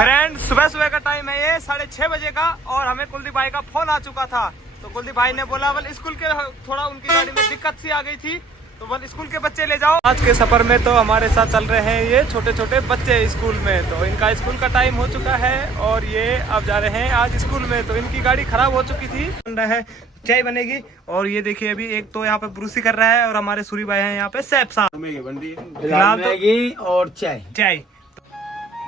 Friend सुबह सुबह का टाइम है ये 6:30 बजे का और हमें कुलदीप भाई का फोन आ चुका था। तो कुलदीप भाई ने बोला बोल स्कूल के थोड़ा उनकी गाड़ी में दिक्कत सी आ गई थी तो बोल स्कूल के बच्चे ले जाओ। आज के सफर में तो हमारे साथ चल रहे हैं ये छोटे छोटे बच्चे स्कूल में। तो इनका स्कूल का टाइम हो चुका है और ये अब जा रहे हैं आज स्कूल में। तो इनकी गाड़ी खराब हो चुकी थी, बन रहा है चाय बनेगी। और ये देखिए अभी एक तो यहाँ पे ब्रूसी कर रहा है और हमारे सूरी भाई हैं यहाँ पे सैफ साहब मैगी और चाय।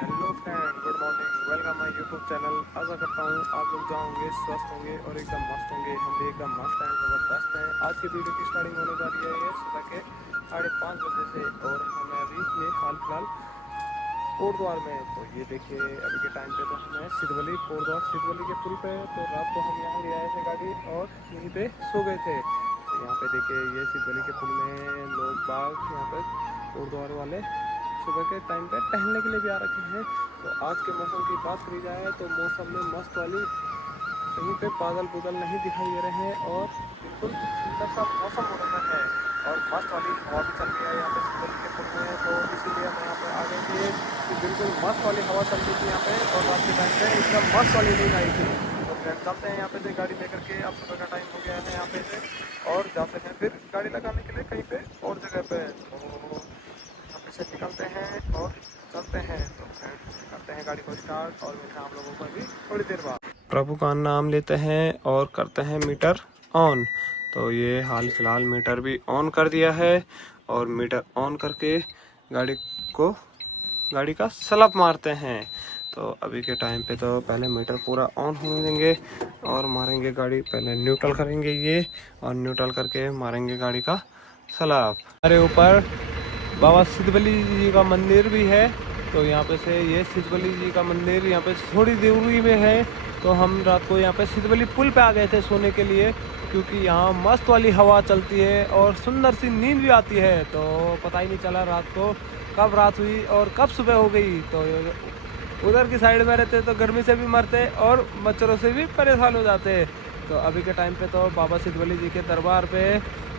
Hello friend, good morning, welcome my YouTube channel. आशा करता हूँ आप लोग जाओगे स्वस्थ होंगे और एकदम मस्त होंगे। हम भी एकदम मस्त हैं, ज़बरदस्त हैं। आज की वीडियो की स्टार्टिंग होने जा रही है ये सुबह के 5:30 बजे से और हमें अभी ये हाल फिलहाल कोटद्वार में। तो ये देखिए अभी के टाइम पे तो हमें सिद्धवली कोटद्वार सिद्धवली के पुल पे, तो रात को हम यहाँ ले आए थे गाड़ी और यहीं पे सो गए थे। तो यहाँ पे देखिए ये सिद्धवली के पुल में लोग बाग यहाँ पे कोटद्वार वाले सुबह के टाइम पे टहलने के लिए भी आ रखे हैं। तो आज के मौसम की बात करी जाए तो मौसम में मस्त वाली, कहीं पे बादल बुदल नहीं दिखाई दे रहे हैं और बिल्कुल सुंदर सा मौसम हो रहा है और मस्त वाली हवा भी चल रही है यहाँ पे सिद्धवली के पुल में। तो इसीलिए हम यहाँ पे आ गए थे कि बिल्कुल मस्त वाली हवा चल रही थी यहाँ पे और रात के टाइम पे एकदम मस्त वाली नींद आई थी। तो फ्रेंड चलते हैं यहाँ पे से गाड़ी लेकर के। अब सुबह का टाइम हो गया है यहाँ पे से और जाते हैं फिर गाड़ी लगाने के लिए कहीं पे और जगह पे। तो से निकलते हैं और चलते हैं। तो करते हैं गाड़ी को स्टार्ट और मिलते हैं आप लोगों को अभी थोड़ी देर बाद। प्रभु का नाम लेते हैं और करते हैं मीटर ऑन। तो ये हाल फिलहाल मीटर भी ऑन कर दिया है और मीटर ऑन करके गाड़ी का स्लप मारते हैं। तो अभी के टाइम पे तो पहले मीटर पूरा ऑन होने देंगे और मारेंगे गाड़ी, पहले न्यूट्रल करेंगे ये और न्यूट्रल करके मारेंगे गाड़ी का स्लप। हमारे ऊपर बाबा सिद्धवली जी का मंदिर भी है। तो यहाँ पे से ये सिद्धवली जी का मंदिर यहाँ पे थोड़ी दूरी में है। तो हम रात को यहाँ पे सिद्धवली पुल पे आ गए थे सोने के लिए, क्योंकि यहाँ मस्त वाली हवा चलती है और सुंदर सी नींद भी आती है। तो पता ही नहीं चला रात को कब रात हुई और कब सुबह हो गई। तो उधर की साइड में रहते तो गर्मी से भी मरते और मच्छरों से भी परेशान हो जाते। तो अभी के टाइम पे तो बाबा सिद्धवली जी के दरबार पे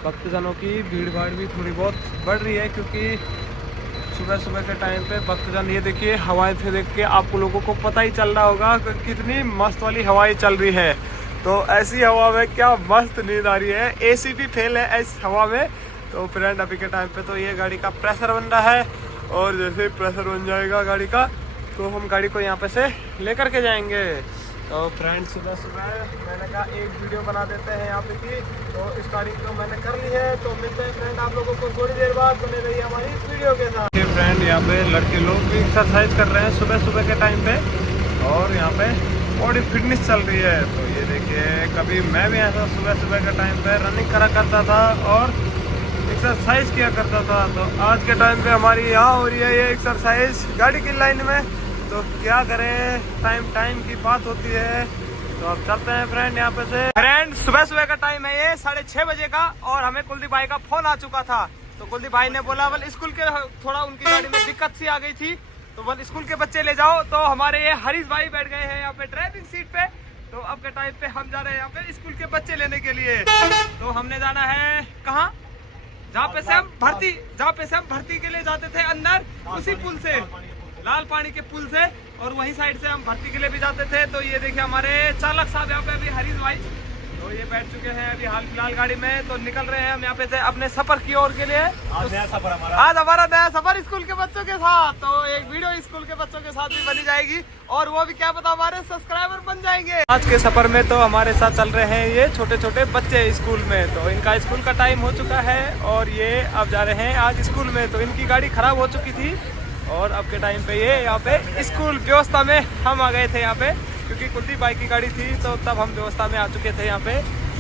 भक्तजनों की भीड़ भाड़ भी थोड़ी बहुत बढ़ रही है, क्योंकि सुबह सुबह के टाइम पे भक्तजन, ये देखिए हवाएं से देख के आप लोगों को पता ही चल रहा होगा कि कितनी मस्त वाली हवाएं चल रही है। तो ऐसी हवा में क्या मस्त नींद आ रही है, एसी भी फेल है इस हवा में। तो फ्रेंड अभी के टाइम पे तो ये गाड़ी का प्रेशर बन रहा है और जैसे प्रेशर बन जाएगा गाड़ी का तो हम गाड़ी को यहाँ पे से लेकर के जाएंगे। तो फ्रेंड सुबह सुबह मैंने कहा एक वीडियो बना देते हैं यहाँ पे की। तो स्टार्टिंग तो मैंने कर ली है। तो मिलते हैं फ्रेंड आप लोगों को थोड़ी देर बाद, बने रहिए हमारी इस वीडियो के साथ। फ्रेंड यहाँ पे लड़के लोग भी एक्सरसाइज कर रहे हैं सुबह सुबह के टाइम पे और यहाँ पे बॉडी फिटनेस चल रही है। तो ये देखिए कभी मैं भी ऐसा सुबह सुबह के टाइम पे रनिंग करा करता था और एक्सरसाइज किया करता था। तो आज के टाइम पे हमारी यहाँ हो रही है ये एक्सरसाइज गाड़ी की लाइन में। तो क्या करें, टाइम की बात होती है। तो अब चलते हैं फ्रेंड यहाँ पे से। फ्रेंड सुबह सुबह का टाइम है ये 6:30 बजे का और हमें कुलदीप भाई का फोन आ चुका था। तो कुलदीप भाई ने बोला बोल स्कूल के थोड़ा उनकी गाड़ी में दिक्कत सी आ गई थी तो बोल स्कूल के बच्चे ले जाओ। तो हमारे ये हरीश भाई बैठ गए हैं यहाँ पे ड्राइविंग सीट पे। तो अब के टाइम पे हम जा रहे हैं यहाँ पे स्कूल के बच्चे लेने के लिए। तो हमने जाना है कहाँ, जहाँ पे से हम भर्ती के लिए जाते थे अंदर, उसी पुल से, लाल पानी के पुल से, और वही साइड से हम भर्ती के लिए भी जाते थे। तो ये देखिए हमारे चालक साहब यहाँ पे अभी हरीश भाई, तो ये बैठ चुके हैं अभी हाल फिलहाल गाड़ी में। तो निकल रहे हैं हम यहाँ पे से अपने सफर की ओर के लिए। आज हमारा नया सफर स्कूल के बच्चों के साथ। तो एक वीडियो स्कूल के बच्चों के साथ भी बनी जाएगी और वो भी क्या पता हमारे सब्सक्राइबर बन जाएंगे। आज के सफर में तो हमारे साथ चल रहे हैं ये छोटे छोटे बच्चे स्कूल में। तो इनका स्कूल का टाइम हो चुका है और ये अब जा रहे हैं आज स्कूल में। तो इनकी गाड़ी खराब हो चुकी थी और अब के टाइम पे ये यहाँ पे स्कूल व्यवस्था में हम आ गए थे यहाँ पे, क्योंकि कुलदीप भाई की गाड़ी थी तो तब हम व्यवस्था में आ चुके थे यहाँ पे।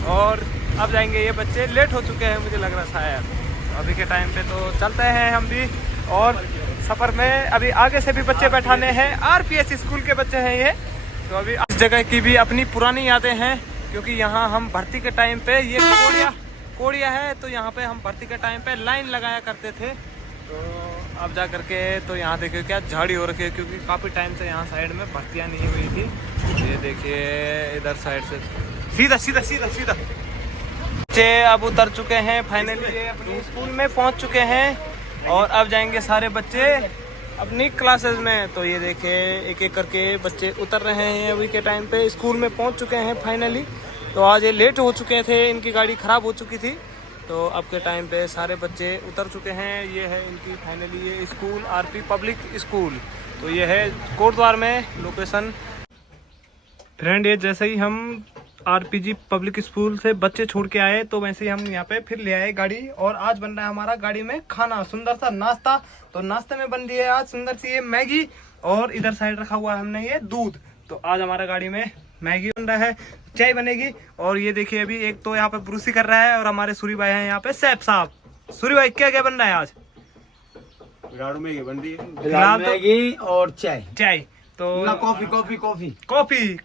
और अब जाएंगे, ये बच्चे लेट हो चुके हैं मुझे लग रहा शायद। तो अभी के टाइम पे तो चलते हैं हम भी और सफ़र में अभी आगे से भी बच्चे बैठाने हैं। RPS स्कूल के बच्चे हैं ये। तो अभी इस जगह की भी अपनी पुरानी यादें हैं, क्योंकि यहाँ हम भर्ती के टाइम पे ये कोड़िया है। तो यहाँ पे हम भर्ती के टाइम पे लाइन लगाया करते थे। तो अब जा करके तो यहाँ देखिए क्या झाड़ी हो रखी है, क्योंकि काफ़ी टाइम से यहाँ साइड में भर्तियाँ नहीं हुई थी। ये देखिए इधर साइड से सीधा सीधा सीधा सीधा बच्चे अब उतर चुके हैं, फाइनली ये अपने स्कूल में पहुँच चुके हैं। और अब जाएंगे सारे बच्चे अपनी क्लासेस में। तो ये देखिए एक एक करके बच्चे उतर रहे हैं अभी के टाइम पे, स्कूल में पहुंच चुके हैं फाइनली। तो आज ये लेट हो चुके थे, इनकी गाड़ी ख़राब हो चुकी थी। तो अब के टाइम पे सारे बच्चे उतर चुके हैं। ये है इनकी फाइनली ये स्कूल, आरपी पब्लिक स्कूल। तो ये है कोटद्वार में लोकेशन। फ्रेंड ये जैसे ही हम आरपीजी पब्लिक स्कूल से बच्चे छोड़ के आए तो वैसे ही हम यहाँ पे फिर ले आए गाड़ी, और आज बन रहा है हमारा गाड़ी में खाना, सुंदर सा नाश्ता। तो नाश्ते में बन रही है आज सुंदर सी ये मैगी, और इधर साइड रखा हुआ है हमने ये दूध। तो आज हमारा गाड़ी में मैगी बन रहा है, चाय बनेगी। और ये देखिए अभी एक तो यहाँ पे ब्रूसी कर रहा है, और हमारे सूरी भाई हैं यहाँ पे सैफ साहब। सूरी भाई क्या क्या बन रहा है आज? फिलहाल मैगी और चाय तो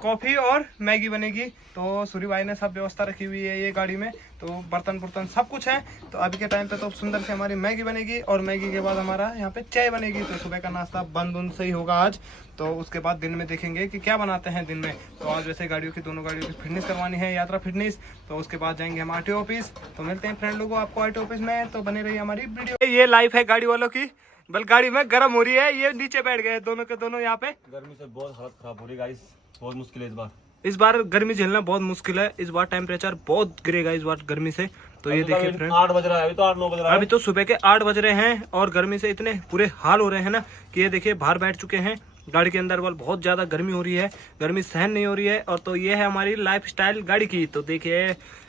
कॉफी और मैगी बनेगी। तो सूरी भाई ने सब व्यवस्था रखी हुई है ये गाड़ी में, तो बर्तन सब कुछ है। तो अभी के टाइम पे तो सुंदर से हमारी मैगी बनेगी, और मैगी के बाद हमारा यहाँ पे चाय बनेगी। तो सुबह का नाश्ता बंद सही होगा आज। तो उसके बाद दिन में देखेंगे कि क्या बनाते हैं दिन में। तो आज वैसे दोनों गाड़ियों की फिटनेस करवानी है, यात्रा फिटनेस। तो उसके बाद जाएंगे हम आरटीओ ऑफिस। तो मिलते हैं फ्रेंड लोगों आपको आरटीओ ऑफिस में। तो बनी रही हमारी वीडियो। ये लाइफ है गाड़ी वालों की, बल गाड़ी में गर्म हो रही है, ये नीचे बैठ गए दोनों के दोनों यहाँ पे। गर्मी से बहुत हालत खराब हो रही है गाइस, बहुत मुश्किल है इस बार गर्मी झेलना बहुत मुश्किल है। इस बार टेम्परेचर बहुत गिरेगा इस बार गर्मी से। तो ये देखिए फ्रेंड 8 बज रहा है, अभी तो 8-9 बज रहा है। अभी तो सुबह के 8 बज रहे हैं, और गर्मी से इतने पूरे हाल हो रहे हैं ना कि ये देखिए बाहर बैठ चुके हैं गाड़ी के अंदर। बहुत ज्यादा गर्मी हो रही है, गर्मी सहन नहीं हो रही है। और तो ये है हमारी लाइफ स्टाइल गाड़ी की। तो देखिए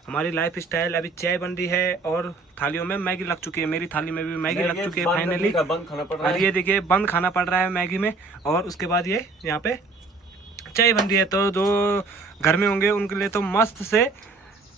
हमारी लाइफ स्टाइल, अभी चाय बन रही है और थालियों में मैगी लग चुकी है। मेरी थाली में भी मैगी लग चुकी है फाइनली। और ये देखिए बंद खाना पड़ रहा है मैगी में, और उसके बाद ये यहाँ पे चाय बन रही है। तो जो घर में होंगे उनके लिए तो मस्त से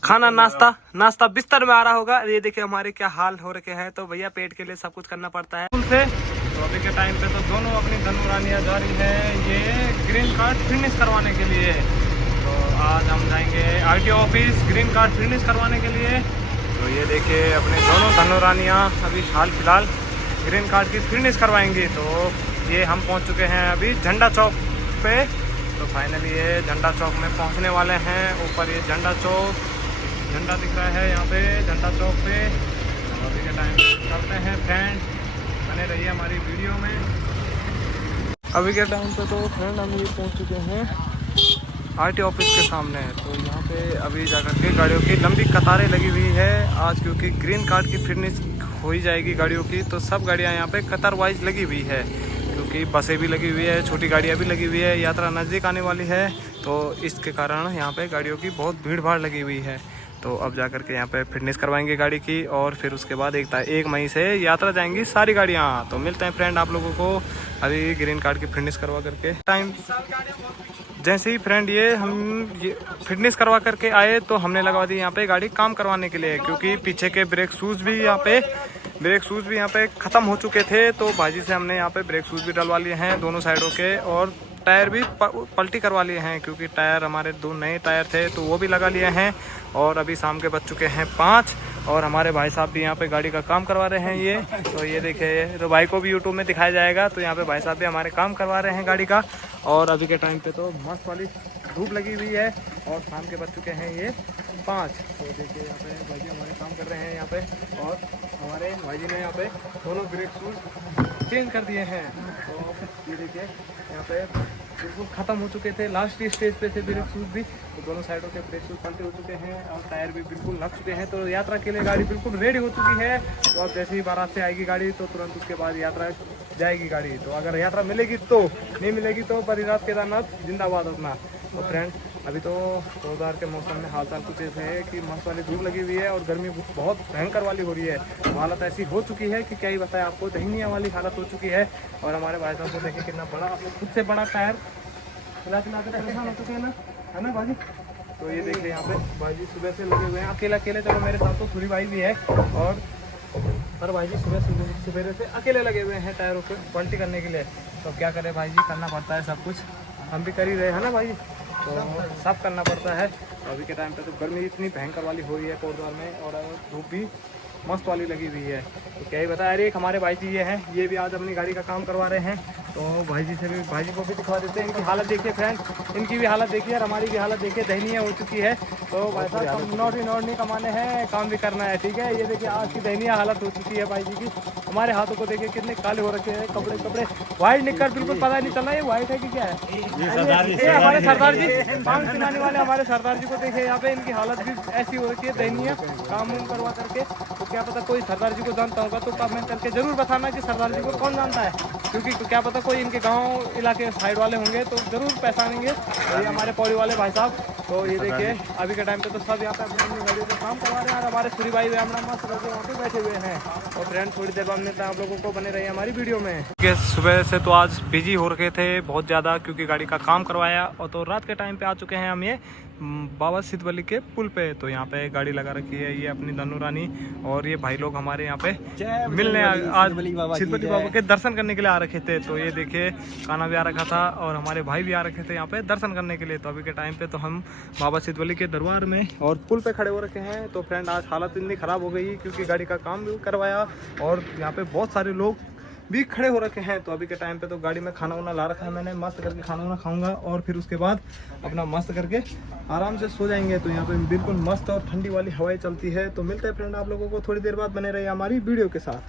खाना नाश्ता बिस्तर में आ रहा होगा। ये देखिए हमारे क्या हाल हो रखे हैं। तो भैया पेट के लिए सब कुछ करना पड़ता है उनसे। तो अभी के टाइम पे तो दोनों अपनी धनुरानियाँ जा रही है ये ग्रीन कार्ड फिनिश करवाने के लिए। तो आज हम जाएंगे RTO office green card finish करवाने के लिए। तो ये देखिए अपने दोनों धनुरानियाँ अभी हाल फिलहाल ग्रीन कार्ड की फिनिश करवाएंगी। तो ये हम पहुँच चुके हैं अभी झंडा चौक पे। तो फाइनली ये झंडा चौक में पहुंचने वाले हैं। ऊपर ये झंडा चौक, झंडा दिख रहा है यहाँ पे झंडा चौक पे। अभी के टाइम चलते हैं फ्रेंड, बने रहिए हमारी वीडियो में। अभी के टाइम पे तो फ्रेंड हम ये पहुंच चुके हैं आरटीओ ऑफिस के सामने। तो यहाँ पे अभी जाकर के गाड़ियों की लंबी कतारें लगी हुई है आज, क्योंकि ग्रीन कार्ड की फिटनेस हो ही जाएगी गाड़ियों की। तो सब गाड़ियाँ यहाँ पे कतार वाइज लगी हुई है, क्योंकि बसें भी लगी हुई है, छोटी गाड़ियाँ भी लगी हुई है, यात्रा नज़दीक आने वाली है। तो इसके कारण यहाँ पे गाड़ियों की बहुत भीड़ भाड़ लगी हुई है। तो अब जाकर के यहाँ पे फिटनेस करवाएंगे गाड़ी की, और फिर उसके बाद 1 मई से यात्रा जाएंगी सारी गाड़ियाँ। तो मिलते हैं फ्रेंड आप लोगों को अभी ग्रीन कार्ड की फिटनेस करवा करके। टाइम जैसे ही फ्रेंड ये हम ये फिटनेस करवा करके आए तो हमने लगवा दी यहाँ पे गाड़ी काम करवाने के लिए, क्योंकि पीछे के ब्रेक शूज़ भी यहाँ पे ख़त्म हो चुके थे। तो भाजी से हमने यहाँ पे ब्रेक शूज़ भी डलवा लिए हैं दोनों साइडों के, और टायर भी पलटी करवा लिए हैं, क्योंकि टायर हमारे 2 नए टायर थे तो वो भी लगा लिए हैं। और अभी शाम के बज चुके हैं 5, और हमारे भाई साहब भी यहाँ पे गाड़ी का काम करवा रहे हैं ये। तो ये देखिए, तो भाई को भी यूट्यूब में दिखाया जाएगा। तो यहाँ पे भाई साहब भी हमारे काम करवा रहे हैं गाड़ी का। और अभी के टाइम पे तो मस्त वाली धूप लगी हुई है, और शाम के बज चुके हैं ये 5। तो देखिए यहाँ पे भाई जी हमारे काम कर रहे हैं यहाँ पे, और हमारे भाई जी ने यहाँ पे दोनों ब्रेक शूज़ चेंज कर दिए हैं। तो ये देखिए यहाँ पे बिल्कुल ख़त्म हो चुके थे, लास्ट स्टेज पे थे ब्रेक शूज़ भी। तो दोनों साइडों के ब्रेक शूज़ पलटे हो चुके हैं, और टायर भी बिल्कुल लग चुके हैं। तो यात्रा के लिए गाड़ी बिल्कुल रेडी हो चुकी है। तो अब जैसे ही बारात से आएगी गाड़ी तो तुरंत उसके बाद यात्रा जाएगी गाड़ी। तो अगर यात्रा मिलेगी तो, नहीं मिलेगी तो बद्रीनाथ केदारनाथ जिंदाबाद अपना। तो फ्रेंड अभी तो कोटद्वार के मौसम में हाल चाल कुछ ऐसे है कि मस्त वाली धूप लगी हुई है, और गर्मी बहुत भयंकर वाली हो रही है। तो हालत ऐसी हो चुकी है कि क्या ही बताएं आपको, दहीनिया वाली हालत हो चुकी है। और हमारे भाई साहब को देखिए कितना बड़ा, खुद से बड़ा टायर चलाते परेशान हो चुके हैं ना, है ना भाजी। तो ये देखिए यहाँ पे भाजी सुबह से लगे हुए हैं अकेले। चलो मेरे साथ तो सूरी भाई भी है, और भाई जी सुबह से अकेले लगे हुए हैं टायरों को पलटी करने के लिए। तो क्या करें भाई जी, करना पड़ता है सब कुछ, हम भी कर ही रहे हैं ना भाई। तो सब करना पड़ता है। अभी के टाइम पे तो गर्मी इतनी भयंकर वाली हो रही है कोटद्वार में, और धूप भी मस्त वाली लगी हुई है। तो क्या ही बताया। अरे एक हमारे भाई जी ये हैं, ये भी आज अपनी गाड़ी का काम करवा रहे हैं। तो भाई जी को भी दिखा देते हैं। इनकी हालत देखिए फ्रेंड, इनकी भी हालत देखिए और हमारी भी हालत देखिए, दयनीय हो चुकी है। तो भाई साहब नोट नहीं कमाने हैं, काम भी करना है, ठीक है। ये देखिए आज की दयनीय हालत हो चुकी है भाई जी की। हमारे हाथों को देखिए कितने काले हो रखे हैं, कपड़े व्हाइट निकल, बिल्कुल पता नहीं चल रहा है व्हाइट है कि क्या है। ये हमारे सरदार जी काम चलाने वाले हमारे सरदार जी को देखिए, यहाँ पे इनकी हालत भी ऐसी हो रखी है दयनीय, काम उम करवा करके। तो क्या पता कोई सरदार जी को जानता होगा तो कमेंट करके जरूर बताना कि सरदार जी को कौन जानता है, क्योंकि क्या पता कोई इनके गांव इलाके साइड वाले होंगे तो जरूर पहचानेंगे। तो ये हमारे पौड़ी वाले भाई साहब, तो ये देखिए अभी के टाइम पे तो सब यहाँ पे अपनी गाड़ियों पे काम करवा रहे हैं और हमारे सूरी भाई अपना मस्त करके वहाँ पे बैठे हुए हैं। और फ्रेंड थोड़ी देर बाद मिलता है आप लोगों को, बने रहिए हमारी वीडियो में। सुबह से तो आज बिजी हो रखे थे बहुत ज़्यादा, क्योंकि गाड़ी का काम करवाया। और तो रात के टाइम पे आ चुके हैं हम ये बाबा सिद्धवली के पुल पे। तो यहाँ पे गाड़ी लगा रखी है ये अपनी धनु रानी, और ये भाई लोग हमारे यहाँ पे मिलने आज सिद्धवली बाबा के दर्शन करने के लिए आ रखे थे। तो ये देखिए काना भी आ रखा था और हमारे भाई भी आ रखे थे यहाँ पे दर्शन करने के लिए। तो अभी के टाइम पे तो हम बाबा सिद्धवली के दरबार में और पुल पे खड़े हो रखे हैं। तो फ्रेंड आज हालत इतनी ख़राब हो गई क्योंकि गाड़ी का काम भी करवाया और यहाँ पे बहुत सारे लोग भी खड़े हो रखे हैं। तो अभी के टाइम पे तो गाड़ी में खाना वाना ला रखा है मैंने, मस्त करके खाना वाना खाऊंगा और फिर उसके बाद अपना मस्त करके आराम से सो जाएंगे। तो यहाँ पे बिल्कुल मस्त और ठंडी वाली हवाएं चलती है। तो मिलते हैं फ्रेंड आप लोगों को थोड़ी देर बाद, बने रहिए हमारी वीडियो के साथ।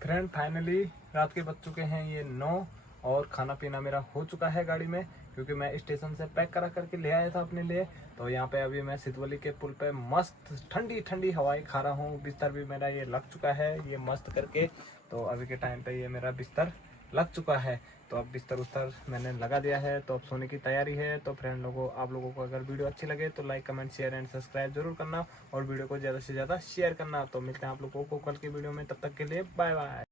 फ्रेंड फाइनली रात के बज चुके हैं ये 9 और खाना पीना मेरा हो चुका है गाड़ी में, क्योंकि मैं स्टेशन से पैक करा करके ले आया था अपने लिए। तो यहाँ पे अभी मैं सिद्धवली के पुल पे मस्त ठंडी ठंडी हवाएं खा रहा हूँ। बिस्तर भी मेरा ये लग चुका है ये मस्त करके। तो अभी के टाइम पे ये मेरा बिस्तर लग चुका है। तो अब बिस्तर उस्तर मैंने लगा दिया है, तो अब सोने की तैयारी है। तो फ्रेंड लोगों आप लोगों को अगर वीडियो अच्छी लगे तो like comment share and subscribe जरूर करना और वीडियो को ज़्यादा से ज़्यादा शेयर करना। तो मिलते हैं आप लोगों को कल की वीडियो में, तब तक के लिए बाय बाय।